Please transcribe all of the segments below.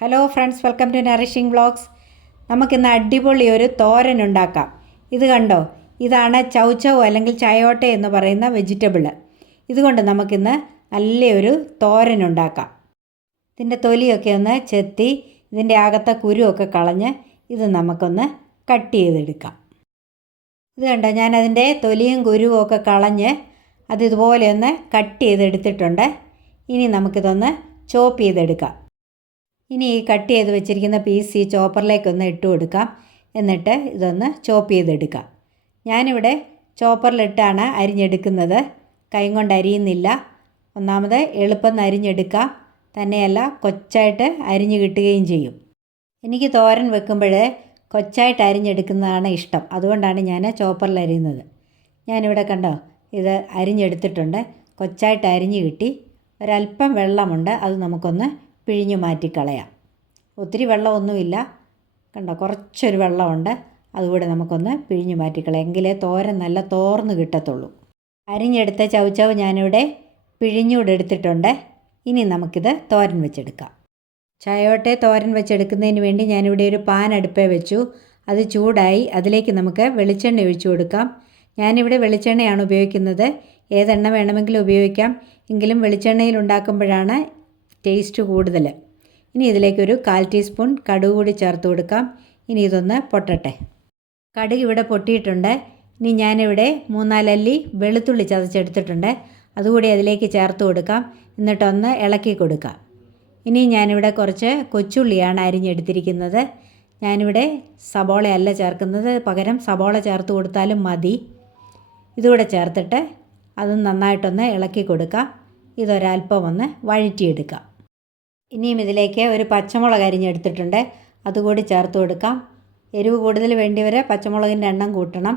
Hello friends, welcome to nourishing vlogs. നമുക്കിന്ന് അടിപൊളി ഒരു തോരൻ ഉണ്ടാക്കാം. ഇത് കണ്ടോ, ഇതാണ് ചൗചൗ അല്ലെങ്കിൽ ചയോട്ട എന്ന് പറയുന്ന വെജിറ്റബിൾ. ഇതുകൊണ്ട് നമുക്കിന്ന് നല്ലൊരു തോരൻ ഉണ്ടാക്കാം. ഇതിൻ്റെ തൊലിയൊക്കെ ഒന്ന് ചെത്തി ഇതിൻ്റെ അകത്തെ കുരുവൊക്കെ കളഞ്ഞ് ഇത് നമുക്കൊന്ന് കട്ട് ചെയ്തെടുക്കാം. ഇത് കണ്ടോ, ഞാനതിൻ്റെ തൊലിയും കുരുവും ഒക്കെ കളഞ്ഞ് അത് ഇതുപോലെ ഒന്ന് കട്ട് ചെയ്തെടുത്തിട്ടുണ്ട്. ഇനി നമുക്കിതൊന്ന് ചോപ്പ് ചെയ്തെടുക്കാം. ഇനി ഈ കട്ട് ചെയ്ത് വെച്ചിരിക്കുന്ന പീസ് ഈ ചോപ്പറിലേക്കൊന്ന് ഇട്ട് കൊടുക്കാം. എന്നിട്ട് ഇതൊന്ന് ചോപ്പ് ചെയ്തെടുക്കാം. ഞാനിവിടെ ചോപ്പറിലിട്ടാണ് അരിഞ്ഞെടുക്കുന്നത്, കൈ കൊണ്ട് അരിയുന്നില്ല. ഒന്നാമത് എളുപ്പം അരിഞ്ഞെടുക്കാം, തന്നെയല്ല കൊച്ചായിട്ട് അരിഞ്ഞ് കിട്ടുകയും ചെയ്യും. എനിക്ക് തോരൻ വെക്കുമ്പോൾ കൊച്ചായിട്ട് അരിഞ്ഞെടുക്കുന്നതാണ് ഇഷ്ടം, അതുകൊണ്ടാണ് ഞാൻ ചോപ്പറിൽ അരിയുന്നത്. ഞാനിവിടെ കണ്ടോ, ഇത് അരിഞ്ഞെടുത്തിട്ടുണ്ട്. കൊച്ചായിട്ട് അരിഞ്ഞ് കിട്ടി. ഒരല്പം വെള്ളമുണ്ട്, അത് നമുക്കൊന്ന് പിഴിഞ്ഞു മാറ്റിക്കളയാം. ഒത്തിരി വെള്ളമൊന്നുമില്ല, കണ്ടോ, കുറച്ചൊരു വെള്ളമുണ്ട്. അതുകൂടെ നമുക്കൊന്ന് പിഴിഞ്ഞു മാറ്റിക്കളയാം, എങ്കിലേ തോരൻ നല്ല തോർന്ന് കിട്ടത്തുള്ളൂ. അരിഞ്ഞെടുത്ത ചൗചൗ ഞാനിവിടെ പിഴിഞ്ഞൂടെ എടുത്തിട്ടുണ്ട്. ഇനി നമുക്കിത് തോരൻ വെച്ചെടുക്കാം. ചയോട്ടെ തോരൻ വെച്ചെടുക്കുന്നതിന് വേണ്ടി ഞാനിവിടെ ഒരു പാൻ അടുപ്പേ വെച്ചു. അത് ചൂടായി. അതിലേക്ക് നമുക്ക് വെളിച്ചെണ്ണ ഒഴിച്ചു കൊടുക്കാം. ഞാനിവിടെ വെളിച്ചെണ്ണയാണ് ഉപയോഗിക്കുന്നത്. ഏതെണ്ണ വേണമെങ്കിലും ഉപയോഗിക്കാം, എങ്കിലും വെളിച്ചെണ്ണയിൽ ഉണ്ടാക്കുമ്പോഴാണ് ടേസ്റ്റ് കൂടുതൽ. ഇനി ഇതിലേക്കൊരു 1/4 ടീസ്പൂൺ കടുക് കൂടി ചേർത്ത് കൊടുക്കാം. ഇനി ഇതൊന്ന് പൊട്ടട്ടെ. കടുക് ഇവിടെ പൊട്ടിയിട്ടുണ്ട്. ഇനി ഞാനിവിടെ 3-4 അല്ലി വെളുത്തുള്ളി ചതച്ചെടുത്തിട്ടുണ്ട്, അതുകൂടി അതിലേക്ക് ചേർത്ത് കൊടുക്കാം. എന്നിട്ടൊന്ന് ഇളക്കി കൊടുക്കാം. ഇനി ഞാനിവിടെ കുറച്ച് കൊച്ചുള്ളിയാണ് അരിഞ്ഞെടുത്തിരിക്കുന്നത്. ഞാനിവിടെ സബോളയല്ല ചേർക്കുന്നത്, പകരം സബോള ചേർത്ത് കൊടുത്താലും മതി. ഇതുകൂടെ ചേർത്തിട്ട് അത് നന്നായിട്ടൊന്ന് ഇളക്കി കൊടുക്കാം. ഇതൊരല്പം ഒന്ന് വഴറ്റിയെടുക്കാം. ഇനിയും ഇതിലേക്ക് ഒരു പച്ചമുളക് അരിഞ്ഞെടുത്തിട്ടുണ്ട്, അതുകൂടി ചേർത്ത് കൊടുക്കാം. എരിവ് കൂടുതൽ വേണ്ടിവരെ പച്ചമുളകിൻ്റെ എണ്ണം കൂട്ടണം.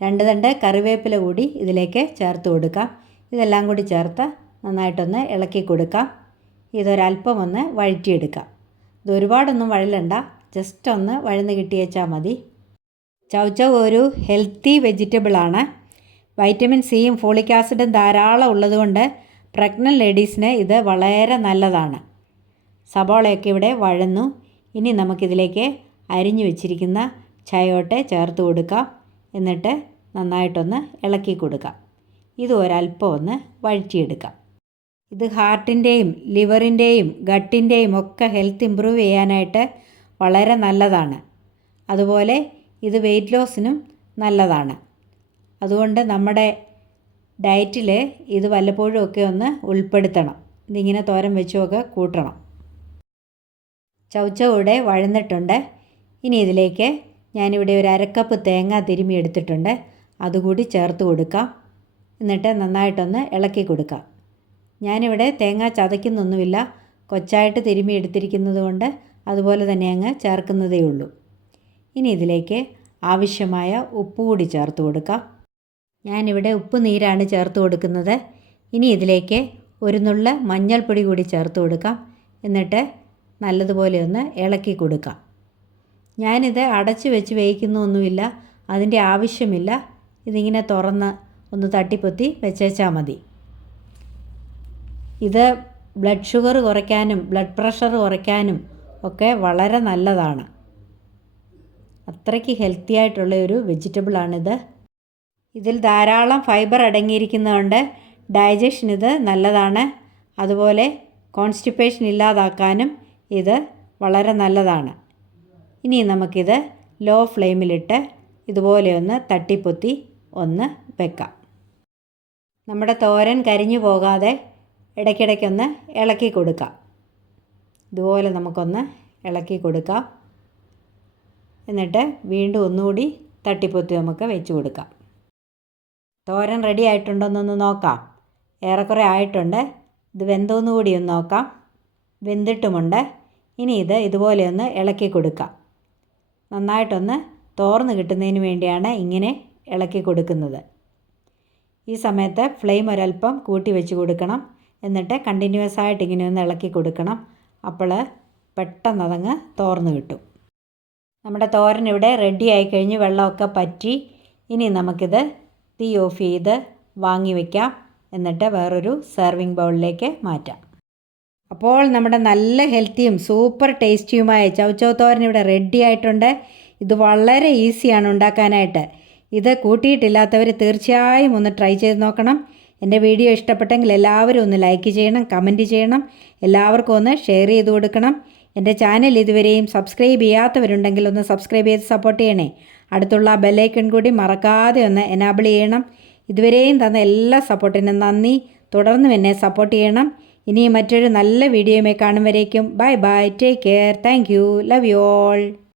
2 തണ്ട് കറിവേപ്പില കൂടി ഇതിലേക്ക് ചേർത്ത് കൊടുക്കാം. ഇതെല്ലാം കൂടി ചേർത്ത് നന്നായിട്ടൊന്ന് ഇളക്കി കൊടുക്കാം. ഇതൊരല്പം ഒന്ന് വഴറ്റിയെടുക്കാം. ഇത് ഒരുപാടൊന്നും വഴലണ്ട, ജസ്റ്റ് ഒന്ന് വഴന്ന് കിട്ടിയേച്ചാൽ മതി. ചൗചൗ ഒരു ഹെൽത്തി വെജിറ്റബിളാണ്. വൈറ്റമിൻ സിയും ഫോളിക് ആസിഡും ധാരാളം ഉള്ളതുകൊണ്ട് പ്രഗ്നൻ്റ് ലേഡീസിന് ഇത് വളരെ നല്ലതാണ്. സബോളയൊക്കെ ഇവിടെ വഴന്നു. ഇനി നമുക്കിതിലേക്ക് അരിഞ്ഞു വെച്ചിരിക്കുന്ന ചയോട്ടെ ചേർത്ത് കൊടുക്കാം. എന്നിട്ട് നന്നായിട്ടൊന്ന് ഇളക്കി കൊടുക്കാം. ഇത് ഒരല്പം ഒന്ന് വഴറ്റിയെടുക്കാം. ഇത് ഹാർട്ടിൻ്റെയും ലിവറിൻ്റെയും ഗട്ടിൻ്റെയും ഒക്കെ ഹെൽത്ത് ഇമ്പ്രൂവ് ചെയ്യാനായിട്ട് വളരെ നല്ലതാണ്. അതുപോലെ ഇത് വെയിറ്റ് ലോസിനും നല്ലതാണ്. അതുകൊണ്ട് നമ്മുടെ ഡയറ്റിൽ ഇത് വല്ലപ്പോഴും ഒക്കെ ഒന്ന് ഉൾപ്പെടുത്തണം. ഇതിങ്ങനെ തോരൻ വെച്ചുമൊക്കെ കൂട്ടണം. ചൗചൗ ഇവിടെ വഴന്നിട്ടുണ്ട്. ഇനി ഇതിലേക്ക് ഞാനിവിടെ ഒരു 1/2 കപ്പ് തേങ്ങ തിരുമ്മി എടുത്തിട്ടുണ്ട്, അതുകൂടി ചേർത്ത് കൊടുക്കാം. എന്നിട്ട് നന്നായിട്ടൊന്ന് ഇളക്കി കൊടുക്കാം. ഞാനിവിടെ തേങ്ങ ചതയ്ക്കുന്നൊന്നുമില്ല, കൊച്ചായിട്ട് തിരുമ്മി എടുത്തിരിക്കുന്നത് കൊണ്ട് അതുപോലെ തന്നെ അങ്ങ് ചേർക്കുന്നതേ ഉള്ളൂ. ഇനി ഇതിലേക്ക് ആവശ്യമായ ഉപ്പ് കൂടി ചേർത്ത് കൊടുക്കാം. ഞാനിവിടെ ഉപ്പ് നീരാണ് ചേർത്ത് കൊടുക്കുന്നത്. ഇനി ഇതിലേക്ക് ഒരു നുള്ള് മഞ്ഞൾപ്പൊടി കൂടി ചേർത്ത് കൊടുക്കാം. എന്നിട്ട് നല്ലതുപോലെ ഒന്ന് ഇളക്കി കൊടുക്കാം. ഞാനിത് അടച്ചു വെച്ച് വേവിക്കുന്നൊന്നുമില്ല, അതിൻ്റെ ആവശ്യമില്ല. ഇതിങ്ങനെ തുറന്ന് ഒന്ന് തട്ടിപ്പൊത്തി വെച്ചേച്ചാൽ മതി. ഇത് ബ്ലഡ് ഷുഗർ കുറയ്ക്കാനും ബ്ലഡ് പ്രഷർ കുറയ്ക്കാനും ഒക്കെ വളരെ നല്ലതാണ്. അത്രയ്ക്ക് ഹെൽത്തി ആയിട്ടുള്ള ഒരു വെജിറ്റബിളാണിത്. ഇതിൽ ധാരാളം ഫൈബർ അടങ്ങിയിരിക്കുന്നതുകൊണ്ട് ഡൈജഷൻ ഇത് നല്ലതാണ്. അതുപോലെ കോൺസ്റ്റിപ്പേഷൻ ഇല്ലാതാക്കാനും ഇത് വളരെ നല്ലതാണ്. ഇനി നമുക്കിത് ലോ ഫ്ലെയിമിലിട്ട് ഇതുപോലെ ഒന്ന് തട്ടിപ്പൊത്തി ഒന്ന് വെക്കാം. നമ്മുടെ തോരൻ കരിഞ്ഞു പോകാതെ ഇടയ്ക്കിടയ്ക്കൊന്ന് ഇളക്കി കൊടുക്കാം. ഇതുപോലെ നമുക്കൊന്ന് ഇളക്കി കൊടുക്കാം. എന്നിട്ട് വീണ്ടും ഒന്നുകൂടി തട്ടിപ്പൊത്തി നമുക്ക് വെച്ച് കൊടുക്കാം. തോരൻ റെഡി ആയിട്ടുണ്ടോയെന്നൊന്ന് നോക്കാം. ഏറെക്കുറെ ആയിട്ടുണ്ട്. ഇത് വെന്തോന്നു കൂടി ഒന്ന് നോക്കാം. വെന്തിട്ടുമുണ്ട്. ഇനി ഇത് ഇതുപോലെ ഒന്ന് ഇളക്കി കൊടുക്കാം. നന്നായിട്ടൊന്ന് തോർന്ന് കിട്ടുന്നതിന് വേണ്ടിയാണ് ഇങ്ങനെ ഇളക്കി കൊടുക്കുന്നത്. ഈ സമയത്ത് ഫ്ലെയിം ഒരല്പം കൂട്ടി വെച്ച് കൊടുക്കണം. എന്നിട്ട് കണ്ടിന്യൂസ് ആയിട്ട് ഇങ്ങനെ ഒന്ന് ഇളക്കി കൊടുക്കണം. അപ്പോൾ പെട്ടെന്ന് അതങ്ങ് തോർന്ന് കിട്ടും. നമ്മുടെ തോരൻ ഇവിടെ റെഡി ആയിക്കഴിഞ്ഞ് വെള്ളമൊക്കെ പറ്റി. ഇനി നമുക്കിത് തീ ഓഫ് ചെയ്ത് വാങ്ങി വയ്ക്കാം. എന്നിട്ട് വേറൊരു സെർവിങ് ബൗളിലേക്ക് മാറ്റാം. അപ്പോൾ നമ്മുടെ നല്ല ഹെൽത്തിയും സൂപ്പർ ടേസ്റ്റിയുമായ ചൗചൗ തോരൻ ഇവിടെ റെഡി ആയിട്ടുണ്ട്. ഇത് വളരെ ഈസിയാണ് ഉണ്ടാക്കാനായിട്ട്. ഇത് കൂട്ടിയിട്ടില്ലാത്തവർ തീർച്ചയായും ഒന്ന് ട്രൈ ചെയ്ത് നോക്കണം. എൻ്റെ വീഡിയോ ഇഷ്ടപ്പെട്ടെങ്കിൽ എല്ലാവരും ഒന്ന് ലൈക്ക് ചെയ്യണം, കമൻറ്റ് ചെയ്യണം, എല്ലാവർക്കും ഒന്ന് ഷെയർ ചെയ്ത് കൊടുക്കണം. എൻ്റെ ചാനൽ ഇതുവരെയും സബ്സ്ക്രൈബ് ചെയ്യാത്തവരുണ്ടെങ്കിൽ ഒന്ന് സബ്സ്ക്രൈബ് ചെയ്ത് സപ്പോർട്ട് ചെയ്യണേ. അടുത്തുള്ള ബെല്ലൈക്കൺ കൂടി മറക്കാതെ ഒന്ന് എനാബിൾ ചെയ്യണം. ഇതുവരെയും തന്ന എല്ലാ സപ്പോർട്ടിനും നന്ദി. തുടർന്നും എന്നെ സപ്പോർട്ട് ചെയ്യണം. ഇനി മറ്റൊരു നല്ല വീഡിയോയുമായി കാണും വരേക്കും bye bye, take care, thank you, love you all.